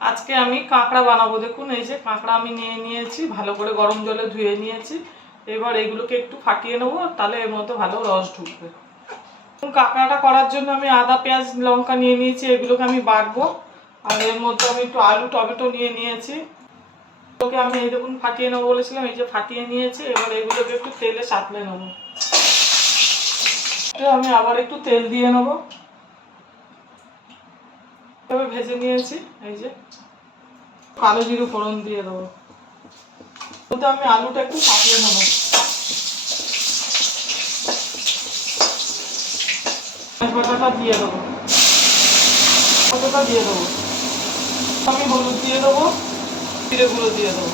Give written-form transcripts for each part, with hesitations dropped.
আজকে আমি কাঁকড়া বানাবো। দেখুন এই যে কাঁকড়া আমি নিয়ে নিয়েছি, ভালো করে গরম জলে ধুয়ে নিয়েছি। এবার এগুলোকে একটু ফাটিয়ে নেবো, তাহলে এর মধ্যে ভালো রস ঢুকবে। কাঁকড়াটা করার জন্য আমি আদা পেঁয়াজ লঙ্কা নিয়ে নিয়েছি, এগুলোকে আমি বাটবো। আর এর মধ্যে আমি একটু আলু টমেটো নিয়ে নিয়েছি, এগুলোকে আমি এই দেখুন ফাটিয়ে নেবো বলেছিলাম, এই যে ফাটিয়ে নিয়েছি। এবার এগুলোকে একটু তেলে সাঁতলে নেবো। আমি আবার একটু তেল দিয়ে নেবো, তবে ভেজে নিয়েছি। এই যে কালো জিরে ফোড়ন দিয়ে দেবো, আমি আলুটা একটু ফাটিয়ে নেবো। বাটাটা দিয়ে দেবো, দিয়ে দেবো, আমি হলুদ দিয়ে দেবো, জিরে গুঁড়ো দিয়ে দেবো।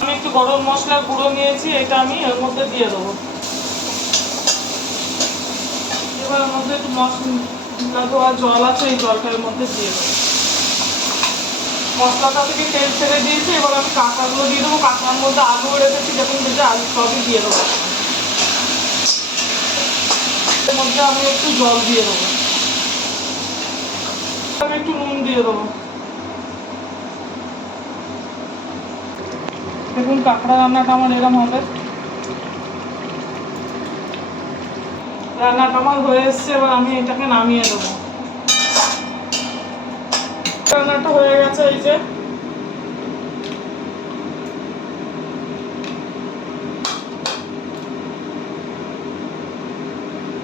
আমি একটু গরম মশলার গুঁড়ো নিয়েছি, এটা আমি এর মধ্যে দিয়ে দেবো। এবার এর মধ্যে একটু মশলা ধোয়া জল আছে, এই জলটার মধ্যে দিয়ে দেবো। মশলাটা থেকে তেল ছেড়ে দিয়েছি, এবার আমি কাঁকড়াগুলো দিয়ে দেবো। কাঁকড়ার মধ্যে আলুও রেখেছি, যখন ভেজে আলু সবই দিয়ে দেবো। এর মধ্যে আমি একটু জল দিয়ে দেবো, আমি একটু নুন দিয়ে দেবো। দেখুন কাঁকড়া রান্নাটা আমার এরকম হবে। রান্নাটা আমার হয়ে এসছে, এবার আমি এটাকে নামিয়ে দেবো। রান্নাটা হয়ে গেছে, এই যে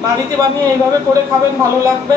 বাড়িতে বানিয়ে এইভাবে করে খাবেন, ভালো লাগবে।